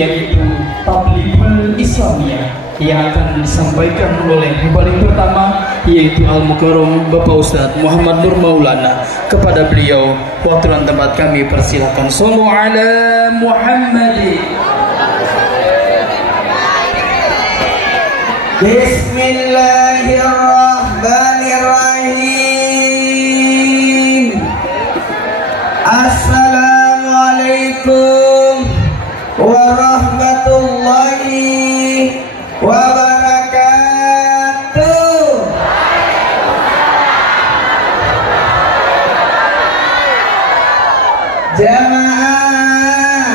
yaitu Tablighul Islamiyah yang akan disampaikan oleh paling pertama yaitu Al-Mukarram Bapak Ustadz Muhammad Nur Maulana. Kepada beliau waktu dan tempat kami persilakan. Shallu ala Muhammad. Bismillahirrahmanirrahim. Assalamualaikum warahmatullahi wabarakatuh. Jamaah,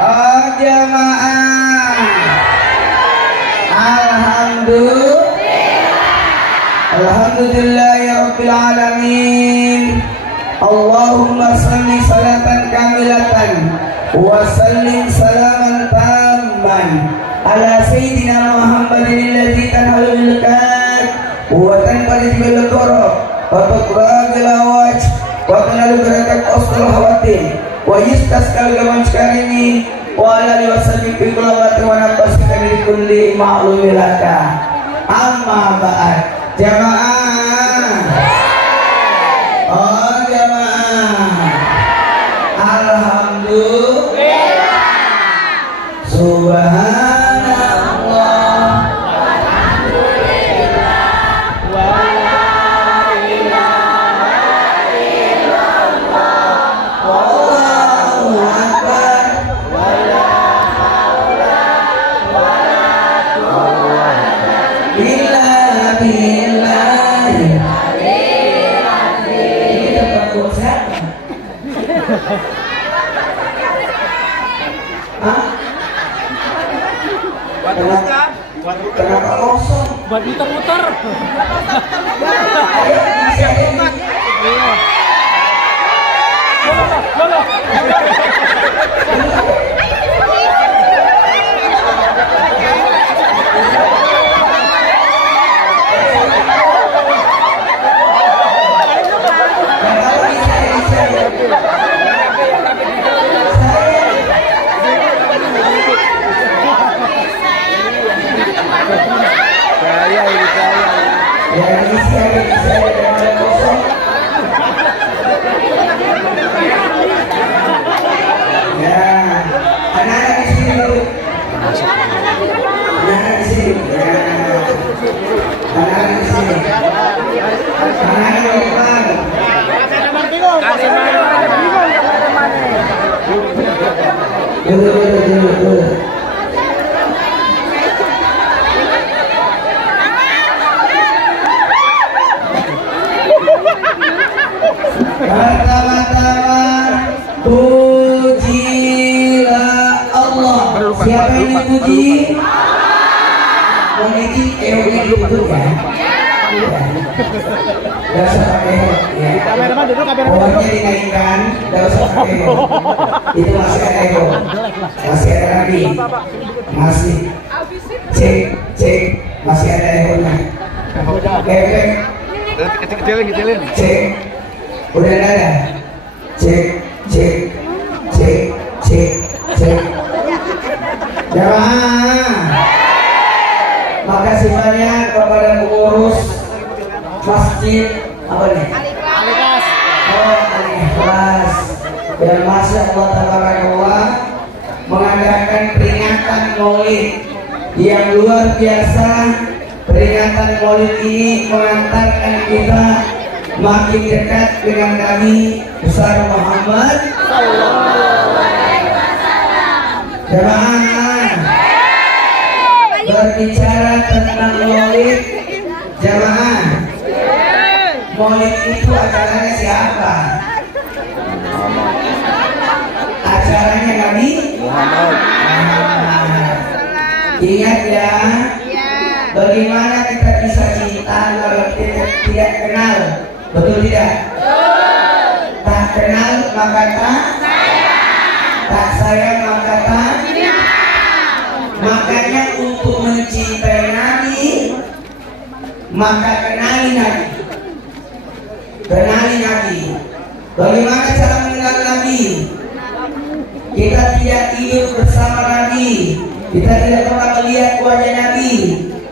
oh jamaah, alhamdulillahirabbil alamin. Allahumma salli salatan kamilatan wa sallim salaman tamman ala sayyidina Muhammadin alladzi tanhalul kad wa tanfalil bil qurab wa tuqrabil awaj wa tanalu barakat asl hawatin wa yustasqal gaman sekarimi wa ala alihi wasallim fi kulli wa nafasika li kulli ma'lumin laka. Amma ba'd. Jamaah, oh jamaah, alhamdulillah, subhanallah, walhamdulillah, wa la ilaha illallah, wallahu akbar, wa la haula wa la quwwata illa billahi. Ini tempat buat siapa? Hah? Kenapa kosong? Buat muter-muter. Pertama-tama pujilah Allah. Siapa yang dipuji? Memuji itu ya. Gak usah pakai ya. Pokoknya dinaikkan, gak usah pakai itu masih ada ego, masih ada lagi, masih cek, masih ada egonya. Kecilin, cek, udah ada, cek. Jamaah, makasih banyak kepada pengurus masjid apa nih? Al-Ikhlas. Oh, Al-Ikhlas. Dan Masya Allah tabarakallah mengadakan peringatan Maulid yang luar biasa. Peringatan Maulid ini mengantarkan kita makin dekat dengan Nabi besar Muhammad sallallahu alaihi wasallam. Jamaah, berbicara tentang Maulid, jamaah, Maulid itu acaranya siapa? Acaranya Nabi Muhammad. Ingat ya, bagaimana kita bisa cinta kalau kita tidak kenal, betul tidak? Tak kenal maka tak sayang, tak sayang maka tak cinta. Makanya untuk mencintai Nabi, maka kenali Nabi. Kenali Nabi. Bagaimana cara mengenal Nabi? kita tidak hidup bersama Nabi, kita tidak pernah melihat wajah Nabi,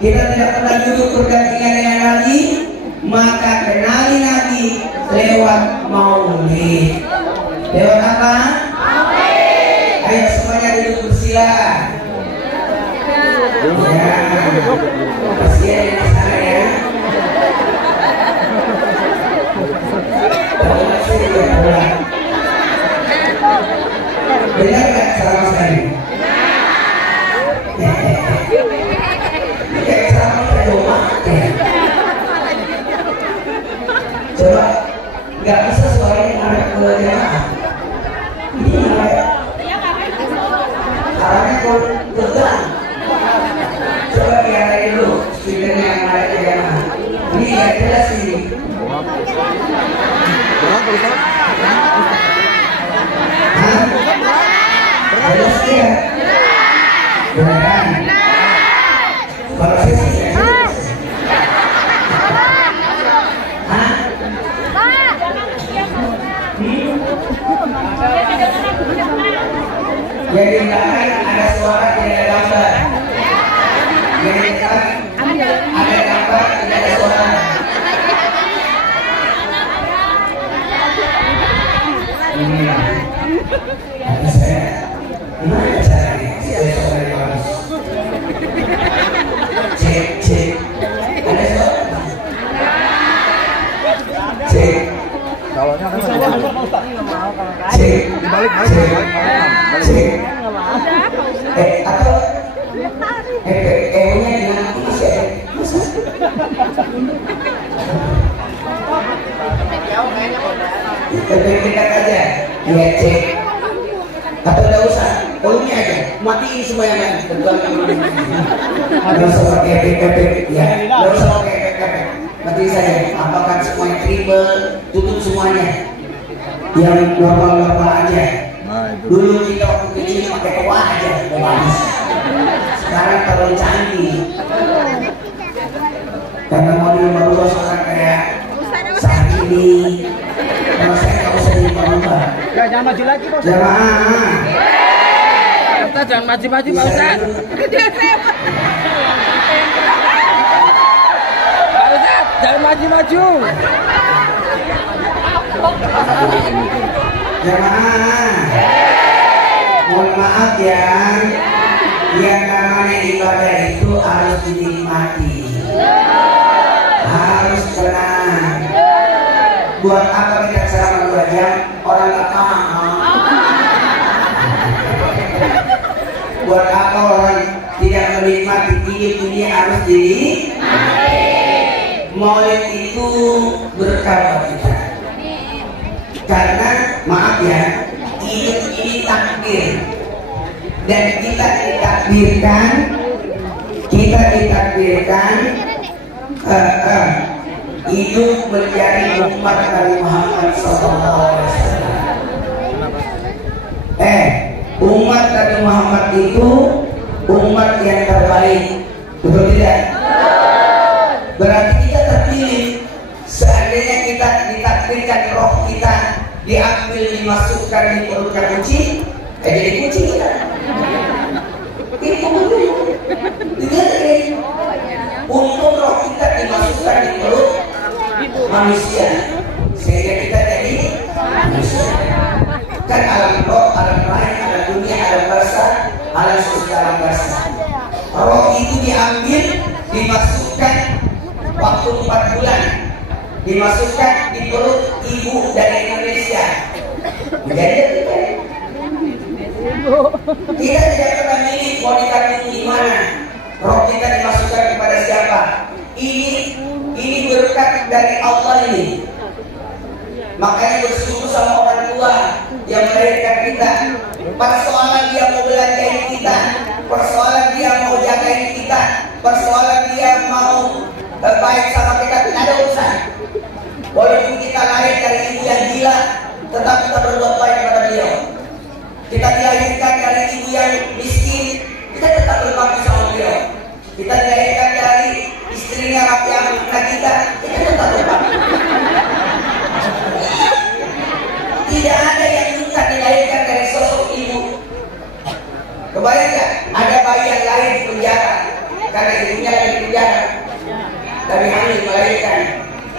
kita tidak pernah duduk berdampingan dengan Nabi, maka kenali Nabi lewat maulid. Lewat apa? Maulid. Ayo semuanya duduk bersila. Ya, pasti ada di sana ya. Benar nggak salam sekali? Kayak salam kedua ya. Coba nggak bisa suaranya narik ke jamaah. Ini narik. Arahnya ke gelang. Coba diarahin dulu speakernya yang narik ke jamaah. Ini nggak jelas ini. Jelas ya? Beneran? Kalau saya sih jadi ada suara tidak ada gambar. Jadi ada gambar tidak ada suara. Tapi saya gimana caranya? Saya suara di bagus. Cek. Ada suara? Cek. Cek. Atau nya dengan bisa. Lebih dekat aja. Ya cek. Atau enggak usah, volume aja. Matiin semua yang lain. Enggak usah pakai efek-efek ya. Enggak usah pakai efek-efek. Matiin saja. Apakah semuanya triple, tutup semuanya. Yang normal-normal aja. Dulu kita waktu kecil pakai toa aja, bagus. Sekarang terlalu canggih. Karena model baru sekarang kayak saat ini. Kalau saya nggak usah diubah-ubah. Jangan maju lagi, Pak Ustaz. Jamaah. Ustaz jangan maju-maju, Pak Ustaz. Pak Ustaz, jangan maju-maju. Jamaah. Mohon maaf ya. Yang namanya ibadah itu harus dinikmati. Harus tenang. Buat apa kita ceramah 2 jam orang nggak paham? Buat apa orang tidak menikmati hidup ini harus dinikmati? Maulid itu berkah buat kita. Karena maaf ya, hidup ini takdir dan kita ditakdirkan hidup menjadi umat Nabi Muhammad SAW. Umat Nabi Muhammad itu umat yang terbaik, betul tidak? Berarti kita terpilih. Seandainya kita ditakdirkan roh kita diambil dimasukkan di perutnya kucing, jadi kucing kita. Itu dengerin. Untung roh kita dimasukkan di perut manusia sehingga kita jadi manusia. Kan alam roh, alam lain, alam dunia, alam barzah, alam surga, alam barzah. Roh itu diambil, dimasukkan waktu 4 bulan, dimasukkan di perut ibu dari Indonesia. Menjadi kita tidak pernah milih mau dikandung di mana. Roh kita dimasukkan kepada siapa? Ini berkat dari Allah ini. Makanya bersyukur sama orang tua yang melahirkan kita. Persoalan dia mau belanjain kita, persoalan dia mau jagain kita, persoalan dia mau baik sama kita, tidak ada urusan. Walaupun kita lahir dari ibu yang gila, tetap kita berbuat baik kepada beliau. Kita dilahirkan dari ibu yang miskin, kita tetap berbakti sama beliau. Kita dilahirkan dari istrinya rapi anak kita tetap berbakti. Tidak ada yang minta dilahirkan dari sosok ibu Kebayang nggak? Ada bayi yang lahir di penjara karena ibunya lagi di penjara, tapi hamil melahirkan.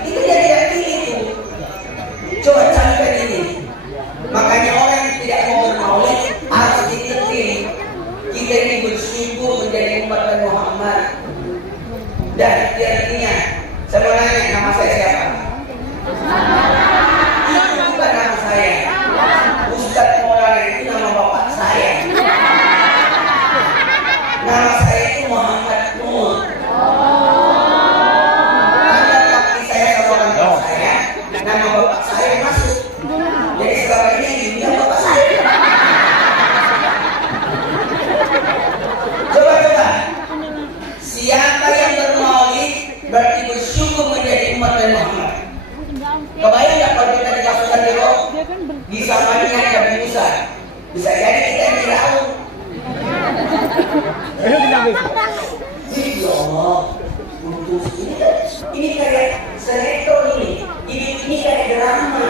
Itu dia tidak pilih itu. Coba camkan ini. Makanya orang yang tidak mau bermaulid harus dipilih. Kita ini bersyukur menjadi umat Muhammad. Dan artinya, saya mau nanya, nama saya siapa? Itu bukan nama saya. Ustaz Maulana itu nama bapak saya. Nama saya itu Muhammad Nur. Anda bakti saya sama orang tua saya, nama bapak saya masuk. Jadi selama ini dia bapak saya. Coba. Siapa yang bermaulid berarti bersyukur menjadi umat Muhammad. Kebayang nggak kalau kita dikasihkan di roh, di zamannya Nabi Musa, bisa jadi kita yang Firaun. Ya Allah, putus ini kayak sinetron ini kayak drama.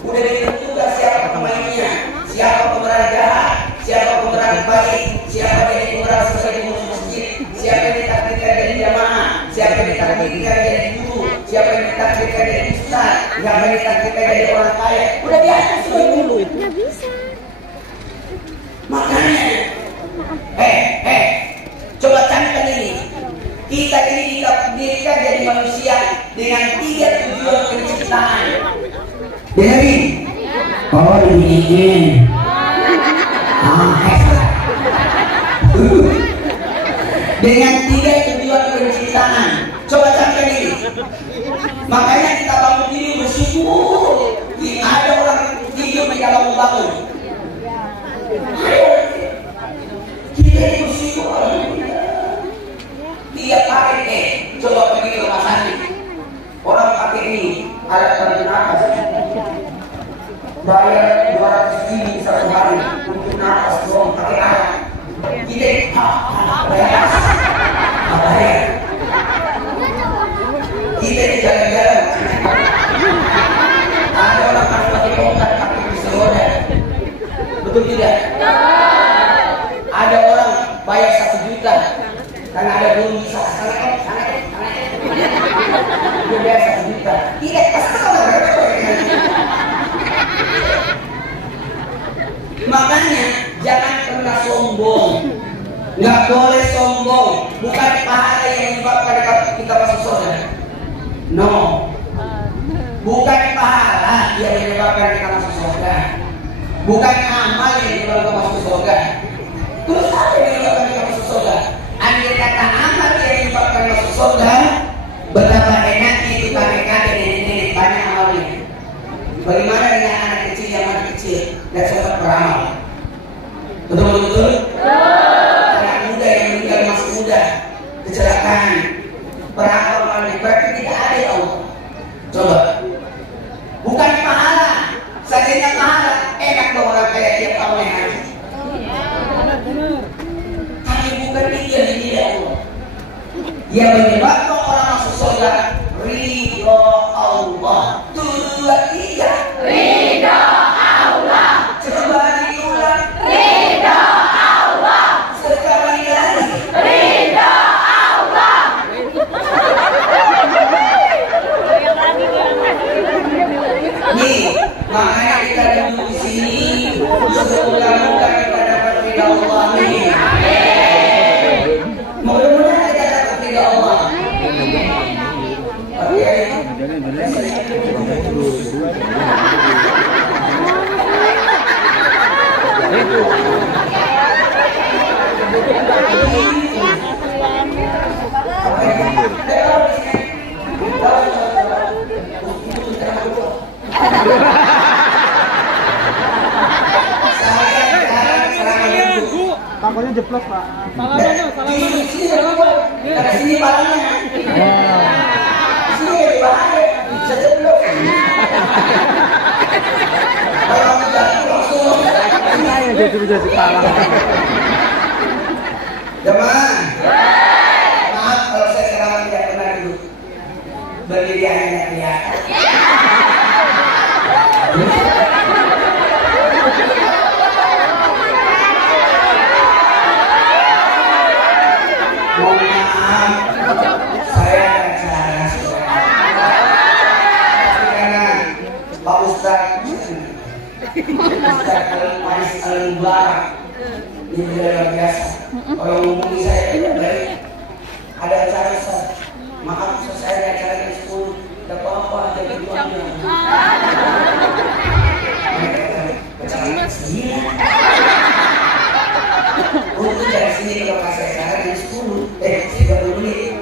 Udah ditentukan siapa pemainnya, siapa pemeran jahat, siapa pemeran baik, siapa jadi pemeran sebagai musuh masjid, siapa yang ditakdirkan jadi jamaah, siapa yang ditakdirkan jadi guru, siapa yang ditakdirkan jadi ustaz, siapa yang ditakdirkan jadi orang kaya. Udah diatur semua dulu. Nggak bisa. Makanya, coba camkan ini. Kita ini ditakdirkan jadi manusia dengan 3 tujuan penciptaan. Jadi, oh ini, dengan 3 tujuan penciptaan. Coba camkan ini. Makanya kita bangun diri bersyukur. Ada orang tidur menjaga bangun. Kita bersyukur. Tiap hari coba pergi ke rumah sakit. Orang pakai ini alat bantu nafas. Bayar 200.000 satu hari untuk nafas doang pakai alat. Kita bayar. Kita di jalan-jalan. Ada orang harus pakai tongkat, pakai pisau roda. Betul tidak? Ada orang bayar 1 juta karena ada belum bisa sana. Dia bayar 1 juta. Tidak, makanya jangan pernah sombong. Nggak boleh sombong. Bukan pahala yang menyebabkan kita masuk surga. No. Bukan pahala yang menyebabkan kita masuk surga. Bukan amal yang menyebabkan masuk surga. Terus apa yang menyebabkan kita masuk surga? Andai kata amal yang menyebabkan masuk surga, betapa enaknya itu kakek-kakek dan nenek banyak amalnya. Bagaimana dengan anak kecil yang masih kecil dan sempat beramal? Betul? Anak muda yang meninggal masih muda, kecelakaan, beramal berarti tidak ada ya Allah. Coba. Bukan pahala, saja pahala. Enak dong orang kayak tiap tahun yang haji. Tapi bukan itu yang tidak Allah. Yang menyebabkan orang masuk surga ridho Allah. 2, 3. Ridho Allah. Coba diulang. Ridho Allah. Sekali lagi. Ridho Allah. Nih, makanya kita duduk di sini. Semoga-moga kita dapat ridho Allah nih. Mudah-mudahan kita dapat ridho Allah. Oke. Pakolnya jeplok, Pak. Sini palanya. Sini bahaya. Sejeblok. Kalau jatuh langsung. Saya jadi salah. Jemaah. Maaf kalau saya sekarang tidak pernah duduk. Berdiri hanya kelihatan. Ustaz Al-Manis Al-Mubarak. Ini luar biasa. Kalau ngomongin saya tidak baik. Ada acara Ustaz. Maaf selesai dari acara jam 10. Tidak apa-apa, jadi tuannya. Pecahan sini. Untuk dari sini kalau kasih acara jam 10. 30 menit.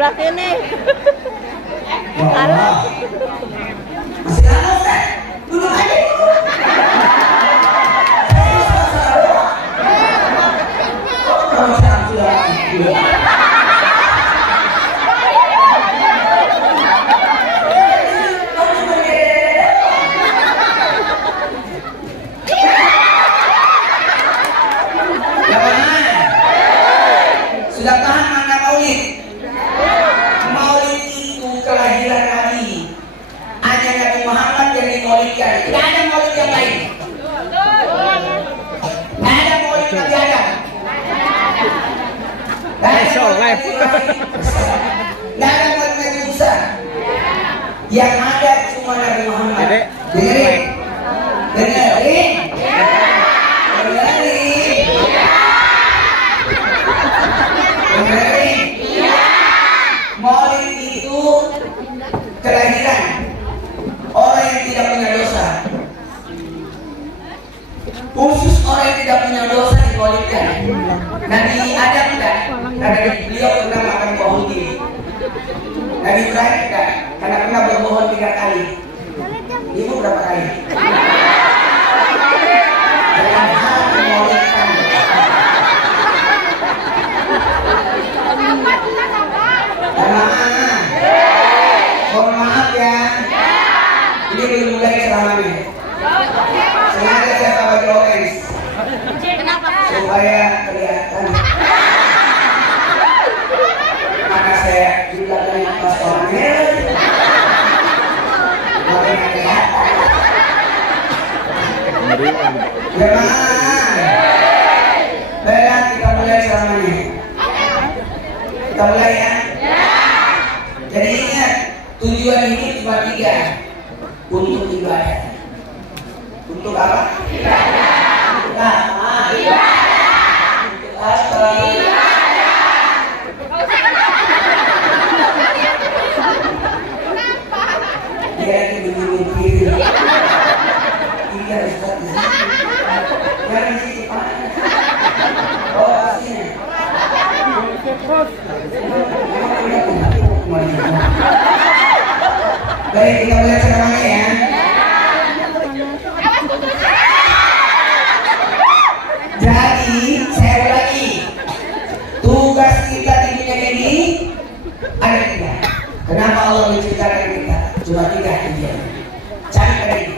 Berarti ini. Masih lama kan? Duduk aja dulu. Kalau sekarang sudah sudah tahan mana maulid? Maulid itu kelahiran Nabi. Hanya Nabi Muhammad yang dimaulidkan. Tidak ada maulid yang lain. Tidak ada maulid Nabi Adam. Tidak ada maulid Nabi Musa. Yang ada cuma Nabi Muhammad. Dengerin. Dengerin. Maulid itu kelahiran orang yang tidak punya dosa. Khusus orang yang tidak punya dosa dimaulidkan. Nabi Adam tidak, karena beliau pernah makan buah hati. Nabi Ibrahim tidak, karena pernah berbohong 3 kali. Ibu berapa kali? Dengan hal dimaulidkan. Mohon maaf ya. Ini belum mulai ceramahnya. Sengaja saya pakai orange supaya kelihatan. Maka saya di belakangnya pas orangnya, makanya kelihatan. Jemaah, baiklah kita mulai ceramahnya. Kita mulai ya. Jadi ingat, tujuan ini cuma 3. Untuk ibadah. Untuk apa? Ibadah. Untuk apa? Ibadah. Untuk apa? Ibadah. Dia lagi begini-begini. Iya Ustaz. Jangan sih Pak. Oh sini. Baik, kita mulai ceramahnya ya. Jadi, saya ulangi. Tugas kita di dunia ini ada 3. Kenapa Allah menciptakan kita? Cuma 3 tujuan. Cari dari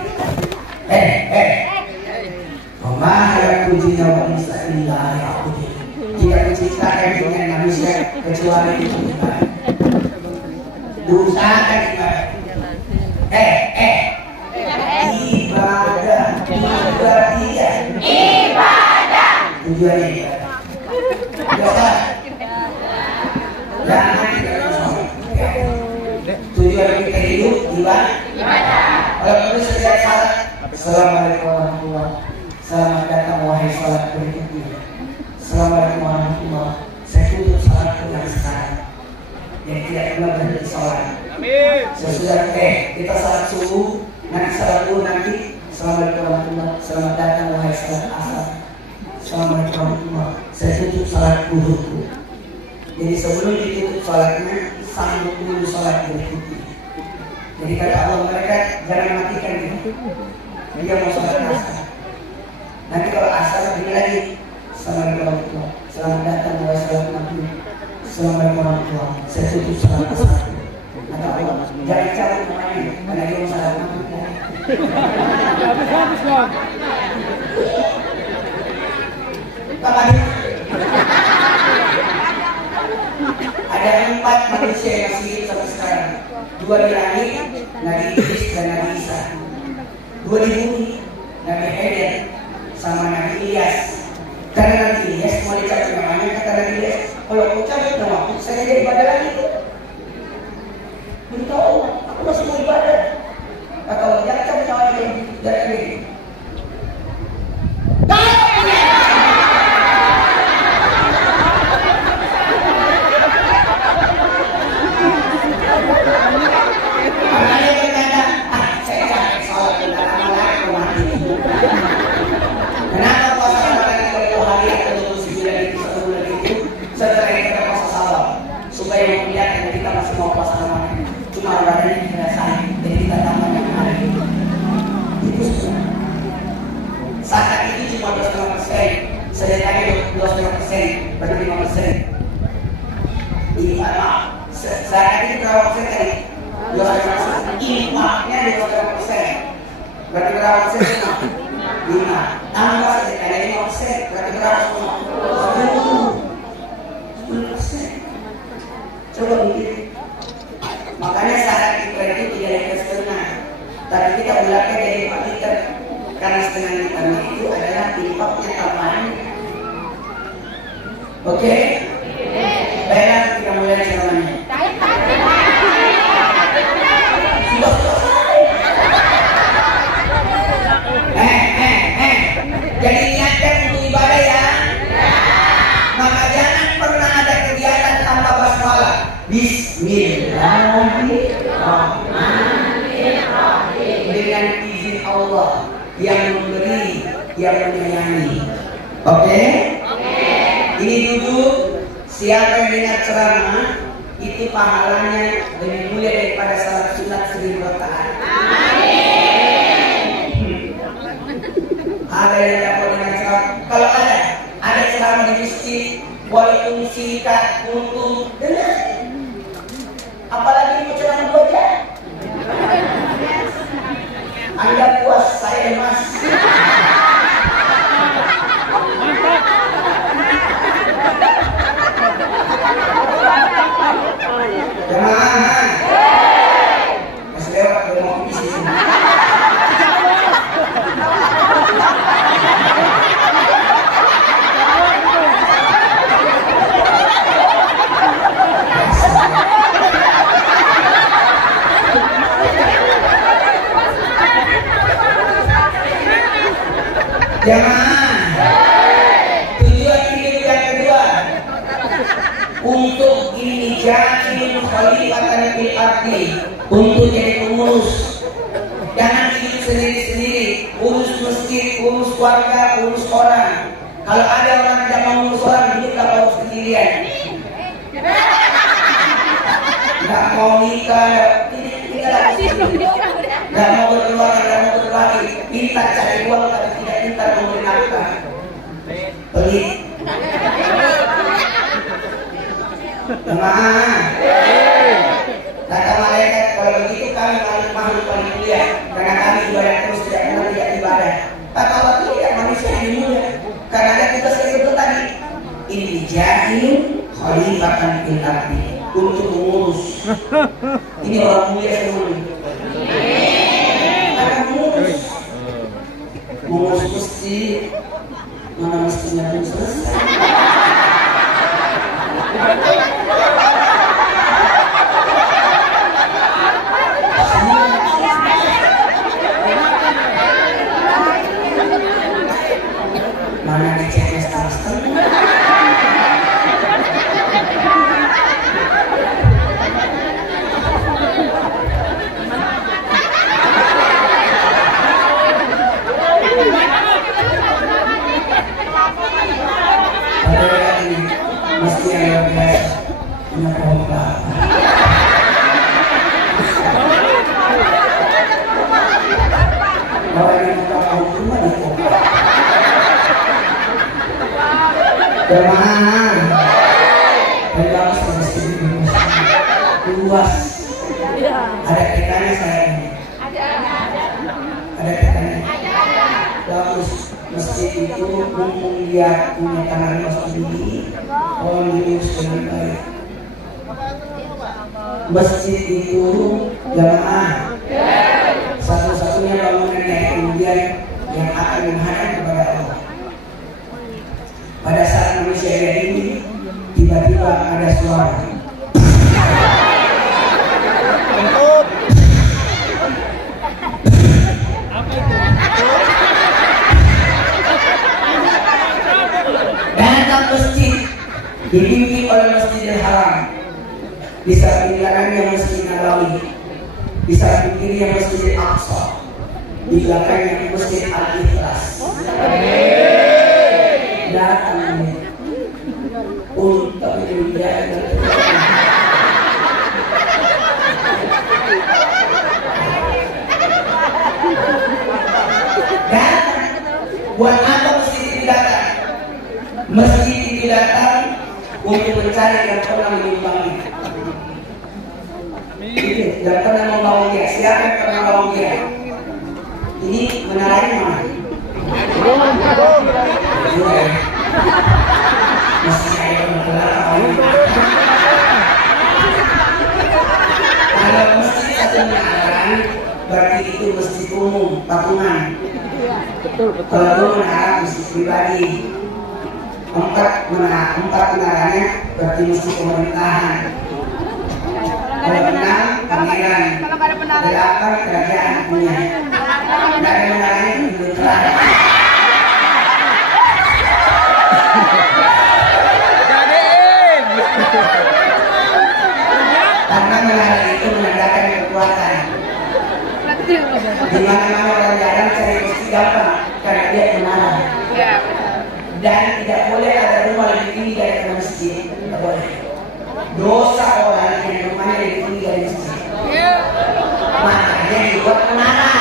Oma halakul jinna wal insa illa liya'budun. Tidak menciptakan dengan manusia kecuali untuk ibadah. Usahakan ibadah. Ibadah. Tujuannya ibadah. Jawab. Jangan tidak sholat. Tujuan kita hidup ibadah. Kalau perlu setiap salat. Assalamualaikum warahmatullahi wabarakatuh. Selamat datang wahai salat berikutnya. Assalamualaikum warahmatullahi wabarakatuh. Saya tutup salatku yang sekarang. Yang tidak pernah berhenti sholat. Sesudah kita salat subuh, nanti salat duhur nanti. Assalamualaikum warahmatullahi wabarakatuh. Selamat datang wahai salat asar. Assalamualaikum warahmatullahi wabarakatuh. Saya tutup salat duhurku. Jadi sebelum ditutup salatnya, sambung dulu salat berikutnya. Jadi kata Allah mereka jangan matikan itu. Dia mau salat asar. Nanti kalau asar ini lagi. Assalamualaikum warahmatullahi wabarakatuh. Selamat datang wahai salat maghrib. Assalamualaikum warahmatullahi wabarakatuh. Saya tutup salat asar. Kata Allah, jangan cari kemana karena dia mau salat maghrib. Ada 4 manusia yang masih hidup sampai sekarang. dua di langit, Nabi Idris dan Nabi Isa. Dua di bumi, Nabi Eden sama Nabi Ilyas. Karena Nabi Ilyas mau dicabut namanya, kata Nabi Ilyas, kalau aku cabut nama aku, saya jadi ibadah lagi. Beritahu, aku masih mau ibadah. Kata Allah, jangan cabut nama lagi, jangan lagi. Kenapa puasa Ramadan 30 hari atau 29 itu 1 bulan itu setelah kita puasa sabar supaya memperlihatkan kita masih mau puasa Ramadan. Cuma Ramadan ini dirasain, jadi kita tambah yang hari itu semua. Saat itu cuma 25%, sedekahnya 25%, berarti 5%. Ini maaf, saat itu berapa persen tadi? 25%. Infaknya 25%, berarti berapa persen? 5 tambah sedekahnya 5%, berarti berapa semua? 10%. Coba mikir. Makanya saat kita itu tidak ada setengah, tapi kita bulatkan jadi 4 liter, karena setengah liternya itu adalah infaknya tambahan. Oke? Baiklah, kita mulai ceramahnya. Jadi niatkan untuk ibadah ya. Maka jangan pernah ada kegiatan tanpa basmalah. Bismillahirrahmanirrahim. Dengan izin Allah yang memberi, yang menyayangi. Oke? Ini duduk. Siapa yang dengar ceramah itu pahalanya lebih mulia daripada salat sunat 1000 rakaat. Ada yang dapat dengan ceramah. Kalau ada ceramah di masjid, walaupun singkat, untung, dengar. Apalagi mau ceramah 2 jam. Anda puas, saya mas. Jangan. Mas lewat udah mau di sini. Jangan. Tujuan hidup yang kedua untuk ini jadi khalifatan fil ardi, untuk jadi pengurus. Jangan hidup sendiri-sendiri, urus masjid, urus keluarga, urus orang. Kalau ada orang yang mau urus orang, hidup tak urus sendirian. Gak mau nikah, gak mau berkeluarga, gak mau berlari, pintar cari uang tapi tidak pintar memberi nafkah. Pelit. Jemaah. Kata malaikat, kalau begitu kami makhluk paling mulia, karena kami ibadah terus tidak pernah tidak ibadah. Kata Allah, tidak, manusia yang mulia, karena ada tugas itu tadi. Ini jahil khalifatan fil ardi, untuk mengurus. Ini orang mulia semua. Karena mengurus masjid, mana mestinya belum selesai. Mana dicek setengah-setengah. Mesti yang biasa punya pohon kelapa. Kalau yang kita tahu cuma di pohon. Jemaah, dalam mesti luas. Ada kitanya saya. Ada kitanya. Bagus. Masjid itu mumpung dia punya tanah luas sendiri, orang diurus dengan baik. masjid itu jamaah satu-satunya bangunan yang kemudian yang akan menghadap kepada Allah. Pada saat manusia ini tiba-tiba ada suara. Datang masjid dipimpin oleh Masjidil Haram. Di samping kanannya Masjid Nabawi, di samping kirinya Masjid Aqsa, di belakangnya Masjid Al-Ikhlas. Datang untuk menjaga buat apa masjid ini datang? Masjid ini datang untuk mencari yang pernah menyimpangi. Yang pernah membangun dia. Siapa yang pernah membangun dia? Ini menaranya mana? Masih ada menara. Kalau masjid satu menara, berarti itu masjid umum, patungan. Kalau menara masjid pribadi. Empat menaranya berarti masjid pemerintahan. Kalau 6 pangeran, 8 kerajaan punya. Dari menaranya itu terakhir. Karena menara itu menandakan kekuatan. Di mana-mana orang jarang cari masjid gampang karena dia menara. Dan tidak boleh ada rumah lebih tinggi dari masjid. Tidak boleh. Dosa orang yang rumahnya lebih tinggi dari masjid. Makanya dibuat menara.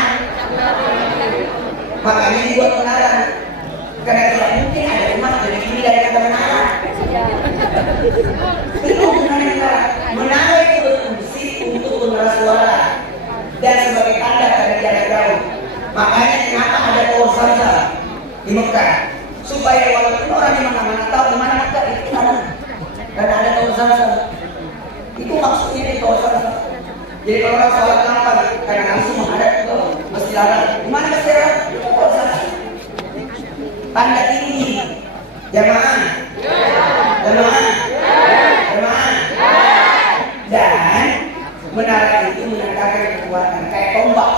Karena tidak mungkin ada rumah lebih tinggi dari menara. Itu menara. Menara itu berfungsi untuk mengeras suara dan sebagai tanda pada jarak jauh. Makanya kenapa ada tower Zamzam di Mekah? Supaya walaupun orang di mana-mana tahu di mana Mekah itu mana. Karena ada tower Zamzam. Itu maksudnya di tower Zamzam. Jadi kalau orang salat kenapa? Karena langsung menghadap ke Masjid Haram. Di mana Masjid Haram? Itu tower Zamzam. Tanda ini jamaah. Dan menara itu menandakan kekuatan kayak tombak.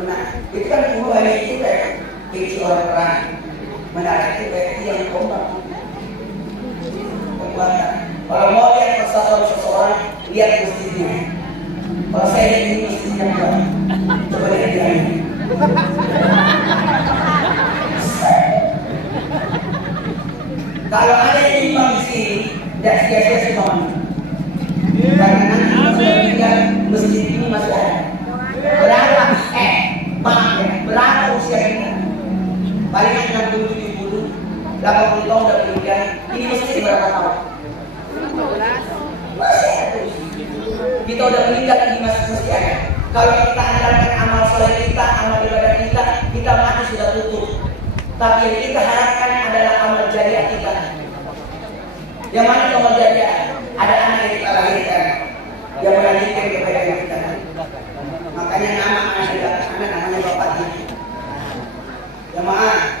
Menara itu kan hubungannya itu kayak kecil orang perang. Menara itu kayak yang tombak. Kekuatan. Kalau mau lihat persatuan seseorang, lihat masjidnya. Kalau saya lihat ini masjidnya bukan. Coba lihat dia ini. Kalau ada yang timbang di sini, tidak sia-sia semua. Karena nanti tinggal masjid ini masih ada. Berapa? Berapa usia kita? Paling 60, 70, 80 tahun dan kemudian ini masjid berapa tahun? Masih ada. Kita udah meninggal ini masih ada. Kalau kita andalkan amal soleh kita, amal ibadah kita mati sudah tutup. Tapi yang kita harapkan adalah amal jariah kita. Yang mana amal jariah? Ada anak yang kita lahirkan yang melanjutkan kebaikan kita. Makanya nama anak namanya bapaknya. Jamaah.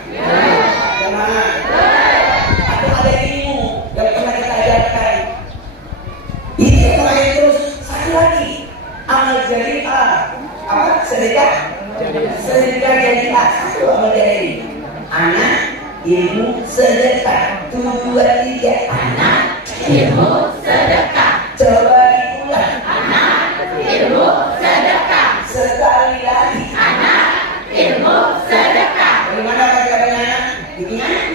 Atau ada ilmu yang pernah kita ajarkan. Ini yang terakhir terus satu lagi amal jariah. Apa? Sedekah jariah. Satu amal jariah. Anak, ilmu, sedekah. 2, 3. Anak, ilmu, sedekah. Coba diulang. Anak, ilmu, sedekah. Sekali lagi. Anak, ilmu, sedekah. Bagaimana kata-katanya anak? Bikin anak.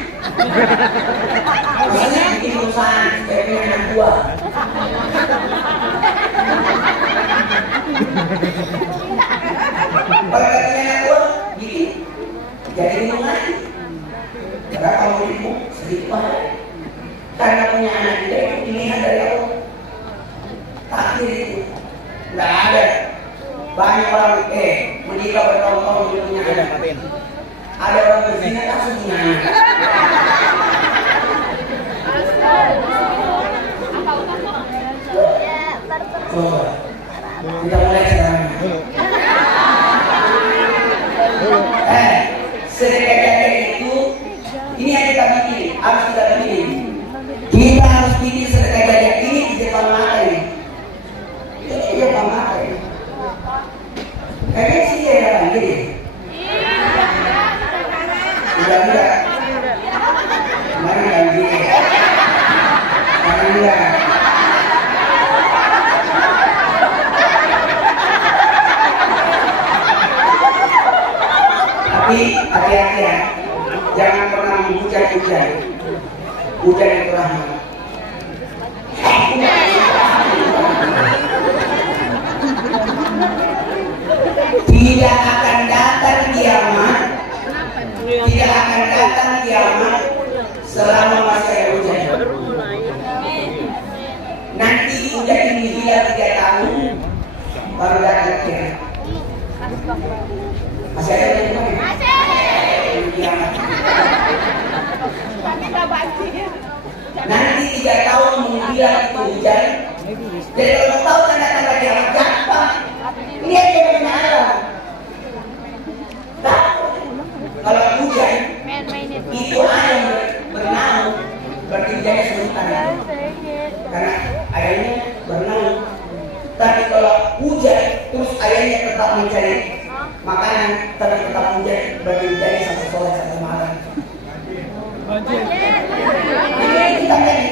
Maksudnya bikin perusahaan supaya punya anak buah. Kalau katanya anak buah, bikin. Jadi minum lagi. Karena kalau ibu sedikit banget. Karena punya anak dia itu pilihan dari Allah. Takdir itu nggak ada. Banyak orang menikah bertahun-tahun dia punya anak. Ada orang berzina langsung punya anak. coba. Kita mulai sekarang. Sedekah jariah itu ini yang kita bikin, harus kita bikin. Kita harus bikin sedekah jariah ini di depan mata ini. Ini di depan mata ini. Kayaknya sih ya kan gini. Tidak. Mari kan gini. Mari kan. Tapi hati-hati ya, jangan pernah menghujat-hujat. Hujan itu rahmat. Tidak akan datang kiamat, tidak akan datang kiamat selama masih ada hujan. Nanti hujan ini hilang 3 tahun, baru datang kiamat. Masih ada yang mana? Nanti 3 tahun menghilang itu hujan. Jadi kalau tahu tanda-tanda kiamat gampang. Ini aja kebenaran. Kalau hujan itu air bernaung, berarti hujannya sebentar. Karena airnya bernaung. Tapi kalau hujan terus airnya tetap mencari makanan, tapi tetap hujan, berarti hujannya sampai sore sampai malam. Itu tandanya.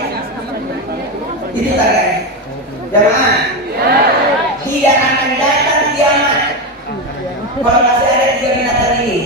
Jemaah, tidak akan datang kiamat kalau masih ada 3 binatang ini.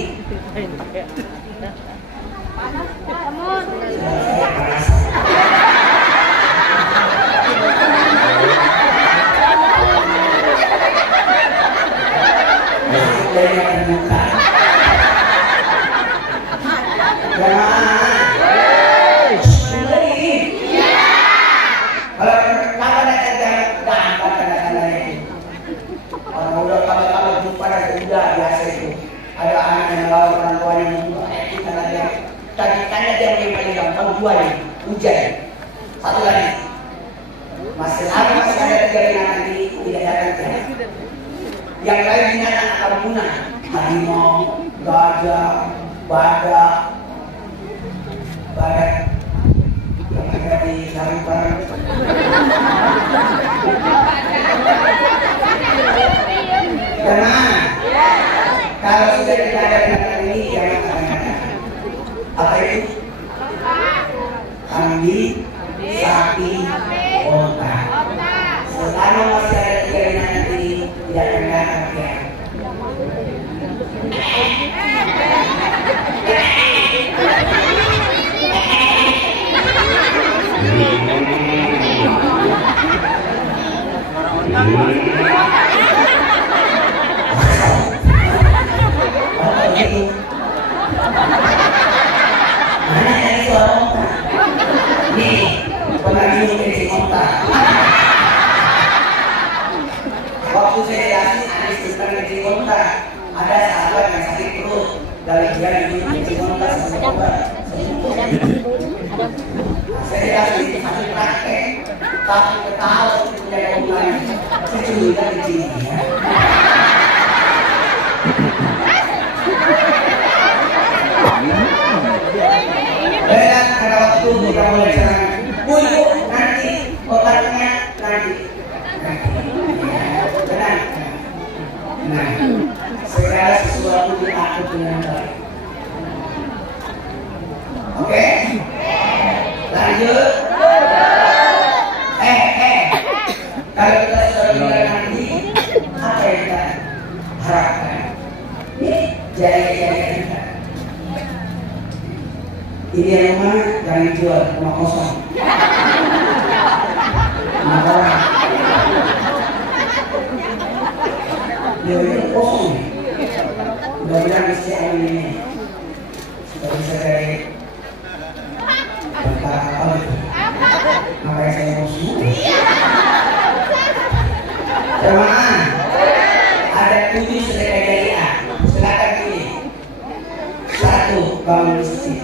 Hujan. Satu lagi, masih ada 3 binatang ini tidak datang. Yang lain binatang akan punah. Harimau, gajah, badak, yang ada di Kalimantan. Karena kalau sudah tidak ada binatang ini, jangan katakan apa itu? Kambing, sapi, onta. Selama masih ada 3 binatang ini, tidak akan datang kiamat. Mana yang suara onta? Nih, pernah minum bensin onta. Waktu saya jelasin Anies tentang bensin onta, ada sahabat yang sakit perut dari dia minum bensin onta sampai obat. Saya jelasin sampai praktek, tapi ketawa itu punya keunggulan. Saya curiga di sini ya. Dan pada waktu kita mulai sekarang, untuk nanti otaknya nanti. Benar. Nah, segala sesuatu diatur dengan baik. Oke? Lanjut. Kalau kita sudah meninggal nanti, apa yang kita harapkan? Ini jaya-jaya kita. Ini yang mana? Jangan dijual, rumah kosong. Kenapa? Dia kosong. Udah bilang isi air ini. Sudah bisa dari tentara kapal itu. Makanya saya mau semua. Jemaah, ada 7 sedekah jariah. Silakan pilih. 1, bangun masjid.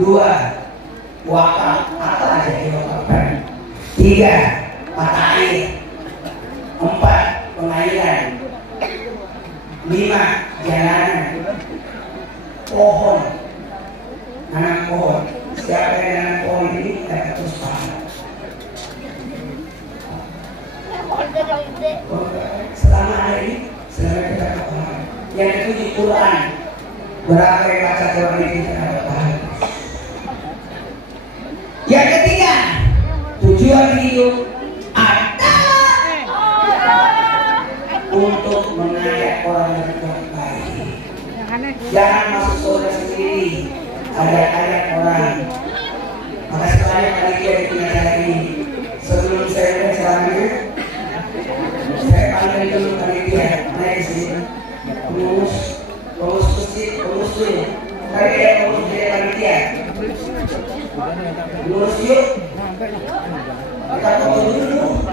2, wakaf atau aja diwakafkan. 3, mata air. 5 jalanan, pohon, nanam pohon. Siapa yang nanam pohon ini dapat terus pahala. Selama hari ini, selama kita dapat pahala. Yang ketujuh Quran. Berapa yang baca Quran ini kita dapat pahala. Yang ketiga, tujuan hidup untuk mengajak orang berbuat baik. Jangan masuk surga sendiri, ajak-ajak orang. Makasih banyak panitia di acara ini. Sebelum saya mulai ceramahnya, saya panggil dulu panitia naik ke sini. Pengurus masjid, pengurus dulu. Tadi ada pengurus dari panitia. Pengurus yuk. Kita foto dulu.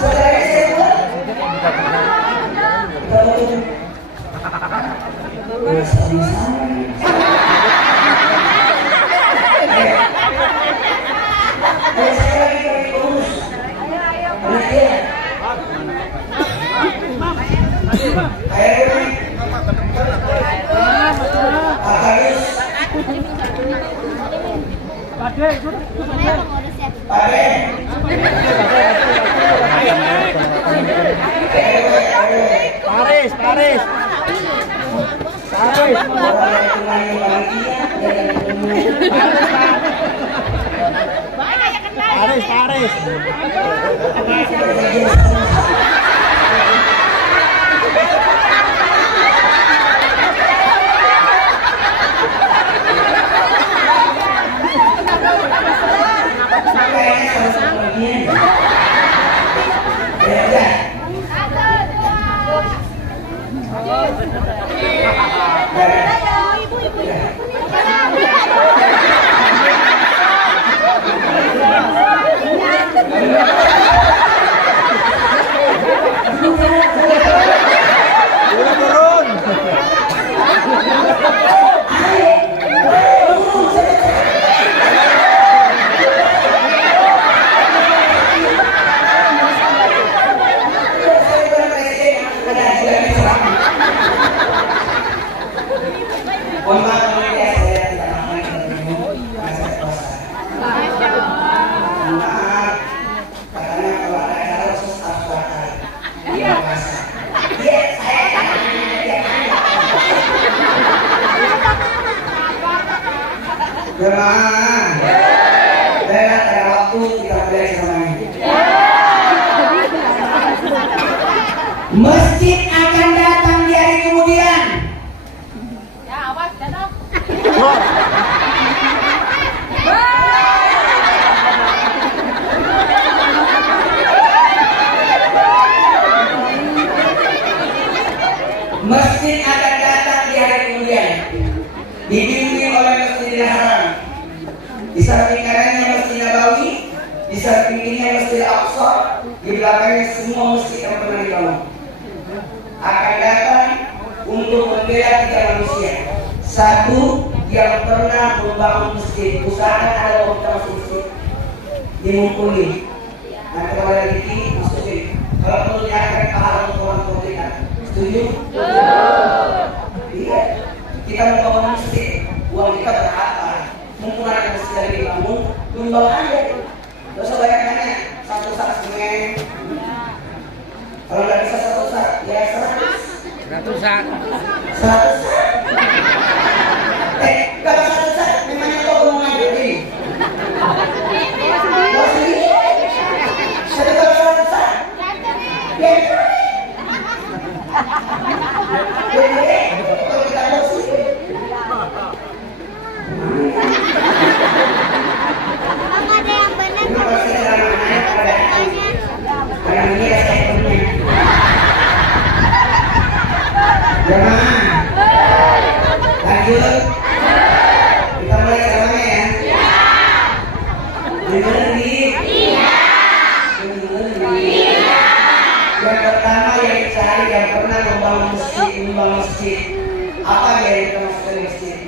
Saudara saya buat. Kita foto dulu. Sama-sama. Ayo saya lagi dari pengurus. Panitia. Ayo. Akadus. Pade. Paris. Masjid akan datang di hari kemudian. Ya, awas datang. Masjid akan datang di hari kemudian. Dibimbing oleh Masjidil Haram. Di samping kanannya Masjid Nabawi, di samping kirinya Masjid Al-Aqsa, di belakangnya semua masjid yang pernah dibangun. Akan datang untuk membela 3 manusia. Satu yang pernah membangun masjid, usahakan ada waktu masjid dimumpuni. Nanti kalau ada di masukin. Kalau perlu diangkat pahala untuk orang tua kita. Setuju? Iya. Kita membangun masjid, uang kita berapa? Mumpung ada masjid yang dibangun, nyumbang aja. Gak usah banyak nanya. 1 sak semen. Kalau nggak bisa 1 sak, ya 100 sak. 100 sak. Kalau 1 sak, memangnya kau mau ngambil ini? Mau sendiri? Tapi kalau 100 sak, ya. Kalau kita mau sendiri. Bang, ada yang benar. Kalau saya dalam anak ada karena ini rasa ekonomi. Jemaah, lanjut. Kita mulai ceramahnya ya. Dengerin. Dengerin. Yang pertama yang dicari yang pernah membangun masjid. Apa yang kita masukkan di masjid?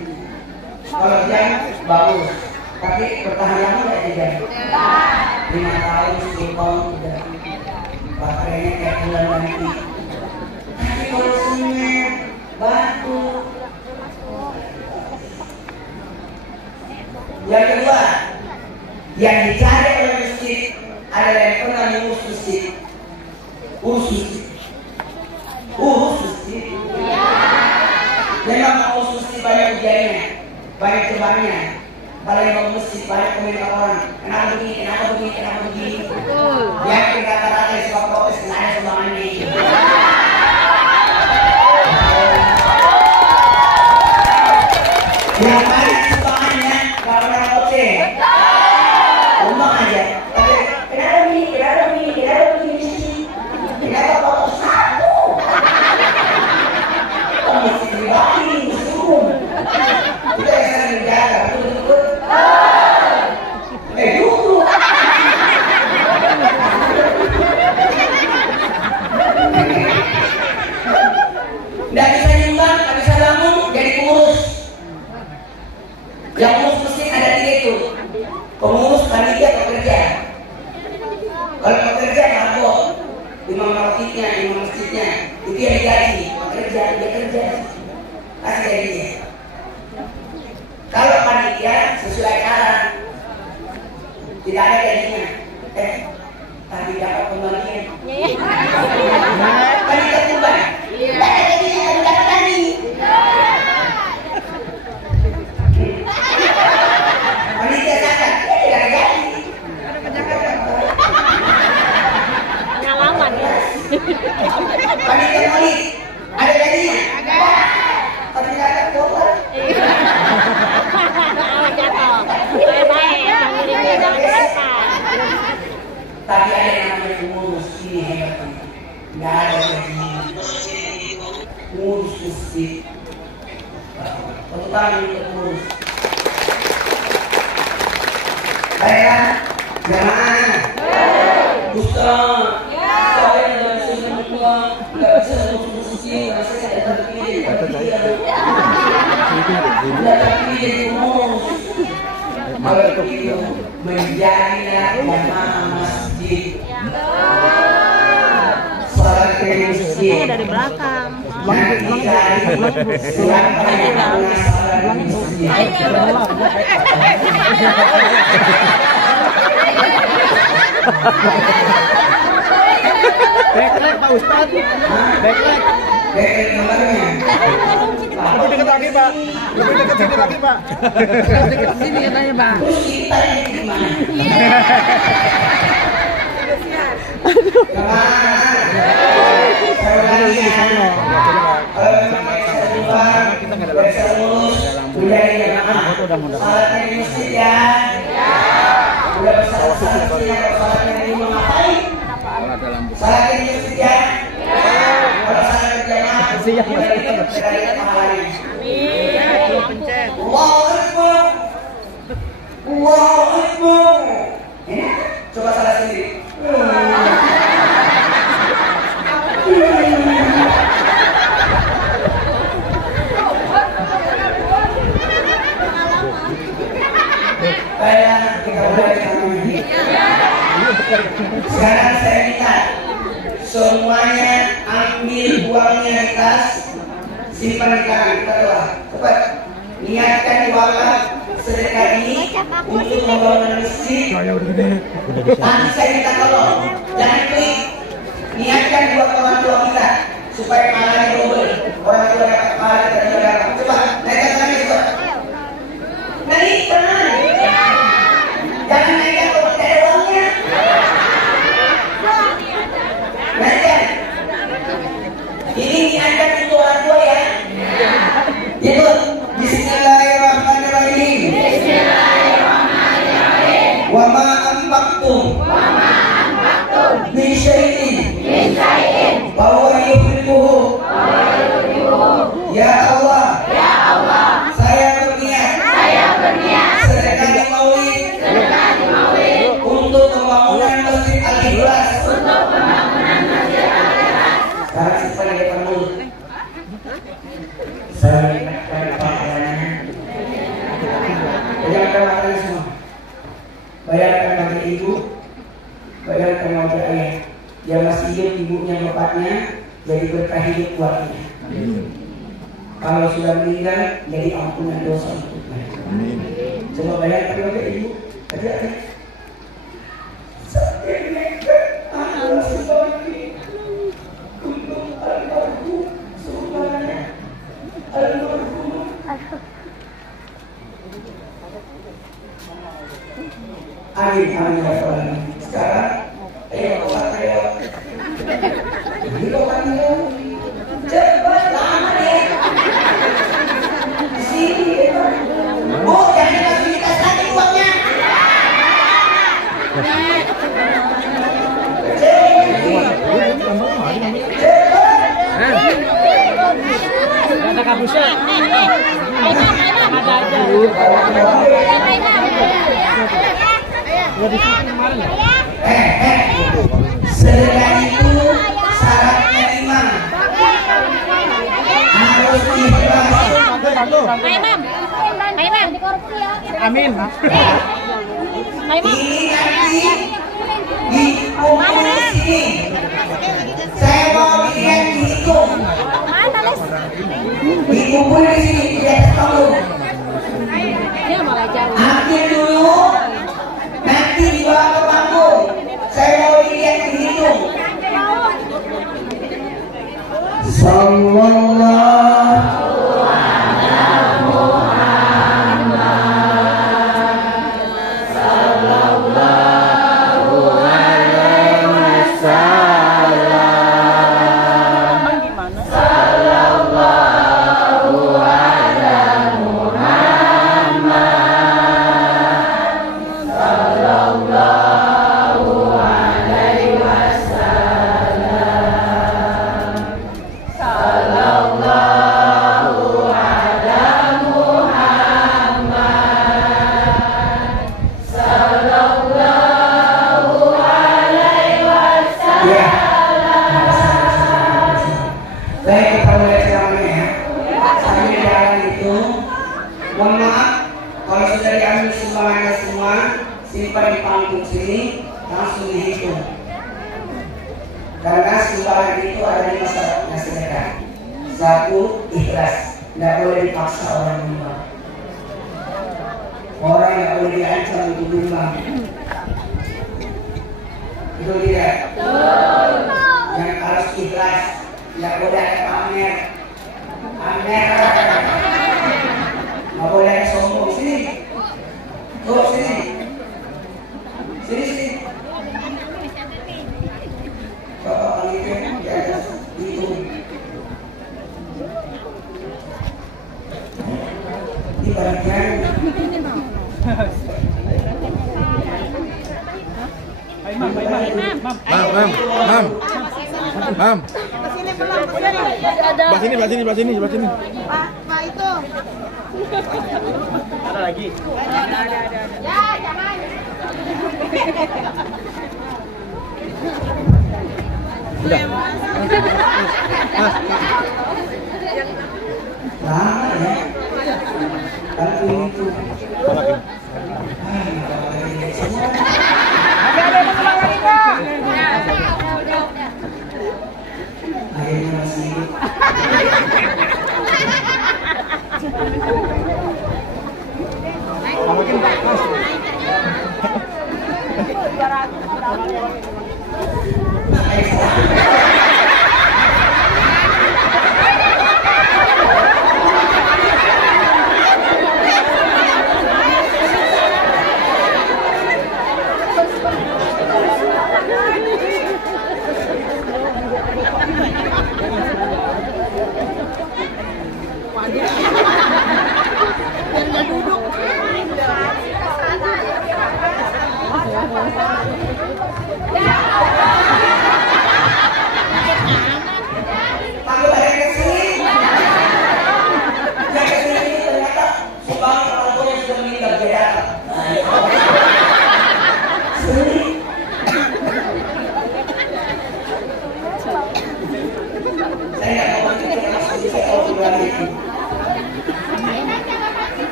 Kalau jam bagus, tapi bertahan lama nggak juga? 5 tahun, 10 tahun udah. Baterainya kayak bulan nanti. Yang kedua, yang dicari oleh masjid adalah yang pernah mengurus masjid. Urus masjid. Urus masjid. Memang mengurus masjid banyak ujiannya, banyak cobaannya. Paling mau masjid banyak komentar orang. Kenapa begini, kenapa begini, kenapa begini. Yakin kata-kata sebab protes nggak ada sumbangannya. Yang paling sumbangannya nggak pernah oke. Umbang aja. Tapi kenapa begini, kenapa begini, kenapa begini. Kenapa kau satu? Kamu masih pribadi, musuh. Kita yang sering menjaga, betul-betul. Dulu. Nggak bisa nyumbang, nggak bisa bangun, jadi pengurus. Yang pengurus mesin ada 3 itu. Pengurus, panitia, pekerja. Kalau pekerja mabok, imam masjidnya, itu yang digaji. Pekerja, dia kerja, kasih gajinya. Kalau panitia sesuai karan, tidak ada gajinya. Tadi dapat kembalian. Panitia tumbang. Tidak ada gajinya, tapi dapat lagi. Panitia zakat, tidak ada gaji. Pengalaman. Panitia maulid, ada gajinya. Tapi tidak ada kuota. Jatuh. Baik-baik. Jangan lupa. Tapi ada yang namanya pengurus, ini hebatnya. Nggak ada gaji. Pengurus masjid. Tepuk tangan untuk pengurus. Baiklah, jamaah. Ustaz, saya nggak bisa nyumbang, nggak bisa ngurus masjid, saya tidak terpilih. Tidak terpilih jadi pengurus. Kalau itu menjadilah jamaah masjid. Salat ke masjid. Dari belakang. Nanti cari siapa yang punya salat di masjid. Backlight Pak Ustaz. Backlight. Backlight nomornya. Lebih dekat lagi Pak. Lebih dekat sini lagi Pak. Dekat sini katanya Pak. Terus kita ini gimana? Coba salah sendiri. Sekarang saya minta semuanya ambil uangnya di tas, simpan di tangan. Kita doa, cepat niatkan wakaf sedekah ini untuk membangun masjid. Nanti saya minta tolong, jangan klik. Niatkan buat orang tua kita supaya pahalanya double. Orang tua dapat pahala, kita juga dapat. Cepat, naikkan tangannya cepat. Naikkan. Jangan naikkan kalau tidak ada uangnya. Naikkan. Ini niatkan untuk orang tua ya. Itu Bismillahirrahmanirrahim. Wa ma anfaqtum min syai'in fa huwa yukhlifuhu. Ya Allah, saya berniat sedekah di Maulid untuk pembangunan Masjid Al-Ikhlas. Sekarang simpan di depan mulut. Saya ingatkan pahalanya. Bayarkan pahalanya semua. Bayarkan bagi ibu, bayarkan bagi ayah. Dia masih hidup, ibunya, bapaknya, jadi berkah hidup buatnya. Kalau sudah meninggal, jadi ampunan dosa untuknya. Coba bayangkan oleh ibu, adik-adik. Amin, amin, amin. Sekarang, ayo cepat lama deh. Di sini, Bu, jangan kasih kita lagi uangnya. Ada kabusnya. Ada aja. Sedekah itu syaratnya 5. Harus ikhlas. Amin. Ini nanti dikumpul di sini. Saya mau lihat dihitung. Dikumpul di sini di atas panggung. Ambil dulu. Nanti dibawa ke panggung. Saya mau lihat dihitung. Sallallahu simpan di panggung sini, langsung dihitung. Karena sumbangan itu ada di masyarakat sedekah. 1, ikhlas, tidak boleh dipaksa orang menyumbang. Orang yang boleh diancam untuk menyumbang. Itu tidak. Yang harus ikhlas, tidak boleh ada pamer. Pamer, tidak boleh ada sombong. Sini, tuh sini. Sini. Bapak panggilkan di atas itu. Di bagian. Mam. Sebelah sini. Pak itu. Ada lagi. Ya, jangan. Udah. Lama ya. Tapi itu. Ada yang keluar lagi enggak? Akhirnya masih.